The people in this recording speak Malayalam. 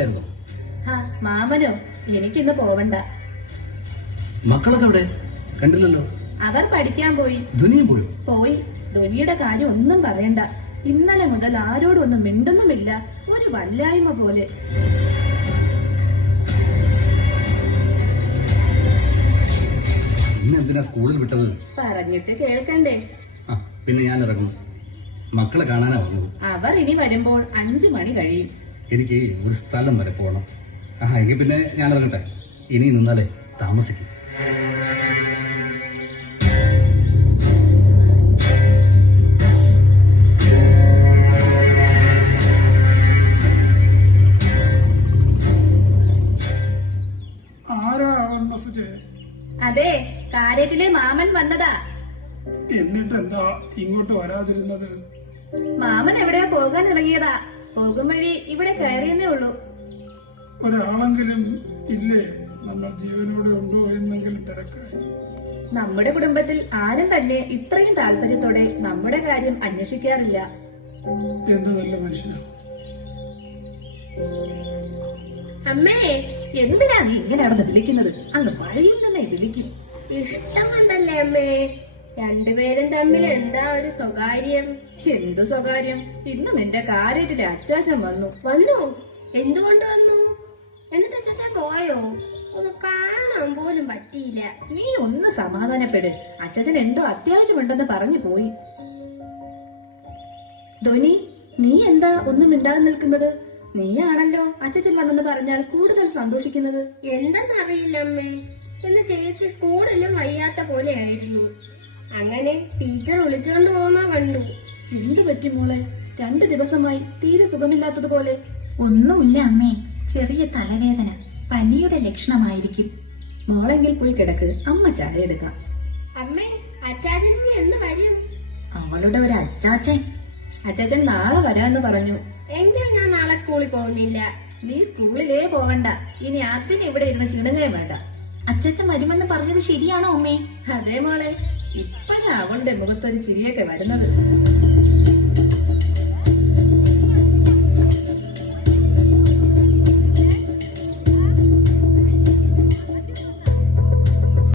പോയില്ലായിരുന്നോ? മാമനോ? എനിക്കിന്ന് പോവണ്ട. മക്കളൊക്കെ അവിടെ കണ്ടില്ലല്ലോ. അവർ പഠിക്കാൻ പോയി. ധുനിയും പോയോ? പോയി. ധുനിയുടെ കാര്യം ഒന്നും പറയണ്ട. ഇന്നലെ മുതൽ ആരോടും ഒന്നും മിണ്ടുന്നുമില്ല. ഒരു വല്ലായ്മ പോലെ. ഇന്നെന്തിനാ സ്കൂളിൽ വിട്ടത്? പറഞ്ഞിട്ട് കേൾക്കണ്ടേ? പിന്നെ ഞാൻ ഇറങ്ങും. മക്കളെ കാണാനാ വന്നത്. അവർ ഇനി വരുമ്പോൾ 5 മണി കഴിയും. എനിക്ക് ഒരു സ്ഥലം വരെ പോകണം. എങ്കിൽ പിന്നെ ഞാൻ ഇറങ്ങട്ടെ. ഇനി നിന്നാലേ താമസിക്കും. ആരാ വന്ന സുജേ? അതെ, കാരേറ്റിലെ മാമൻ വന്നതാ. എന്നിട്ട് എന്താ ഇങ്ങോട്ട് വരാതിരുന്നത്? മാമൻ എവിടെയോ പോകാൻ ഇറങ്ങിയതാ. പോകും വഴി ഇവിടെ കയറിയെന്നേ ഉള്ളൂ. ഒരാളെങ്കിലും ഇല്ലേ നമ്മൾ ജീവനോടെ ഉണ്ടോ എന്നെങ്കിലും തിരക്ക്? നമ്മുടെ കുടുംബത്തിൽ ആരും തന്നെ ഇത്രയും താല്പര്യത്തോടെ നമ്മുടെ കാര്യം അന്വേഷിക്കാറില്ല. എന്ത് നല്ല മനുഷ്യനാ. അമ്മേ, എന്തിനാ നീ ഇങ്ങനെ നടന്ന് വിളിക്കുന്നത്? അങ്ങ് വഴിയിൽ തന്നെ വിളിക്കും. ഇഷ്ടമണ്ടല്ലേ അമ്മേ? രണ്ടുപേരും തമ്മിൽ എന്താ ഒരു സ്വകാര്യം? എന്ത് സ്വകാര്യം? ഇന്ന് നിന്റെ കാരേറ്റിലെ അച്ചാച്ചൻ വന്നു? എന്തുകൊണ്ട് വന്നു? എന്നിട്ട് അച്ചാച്ചൻ പോയോ? ഒന്ന് കാണാൻ പോലും പറ്റിയില്ല. നീ ഒന്ന് സമാധാനപ്പെട്. അച്ചാച്ചൻ എന്തോ അത്യാവശ്യമുണ്ടെന്ന് പറഞ്ഞു പോയി. ധോനി, നീ എന്താ ഒന്നും മിണ്ടാതെ നിൽക്കുന്നത്? നീയാണല്ലോ അച്ചാച്ചൻ വന്നെന്ന് പറഞ്ഞാൽ കൂടുതൽ സന്തോഷിക്കുന്നത്. എന്തെന്നറിയില്ല അമ്മേ, ഇന്ന് ചേച്ചി സ്കൂളിലും വയ്യാത്ത പോലെ ആയിരുന്നു. അങ്ങനെ ടീച്ചർ വിളിച്ചോണ്ട് പോകുന്ന കണ്ടു. എന്തു പറ്റി മോളെ? 2 ദിവസമായി തീരെ സുഖമില്ലാത്തതുപോലെ. ഒന്നുമില്ല അമ്മേ, ചെറിയ തലവേദന. പനിയുടെ ലക്ഷണമായിരിക്കും. മോളെങ്കിൽ പോയി കിടക്ക്, അമ്മ ചായ എടുക്കാം. അമ്മേ, അച്ചാച്ചൻ എന്ന് വരും? അവളുടെ ഒരു അച്ചാച്ചൻ. അച്ചാച്ചൻ നാളെ വരാന്ന് പറഞ്ഞു. എങ്കിൽ ഞാൻ നാളെ സ്കൂളിൽ പോകുന്നില്ല. നീ സ്കൂളിലേ പോകണ്ട. ഇനി അതിന് ഇവിടെ ഇരുന്ന് ചിണുങ്ങയും വേണ്ട. അച്ചാച്ചൻ വരുമെന്ന് പറഞ്ഞത് ശരിയാണോ അമ്മേ? അതേ മോളെ, ഇപ്പഴാ അവളുടെ മുഖത്തൊരു ചിരിയൊക്കെ വരുന്നത്.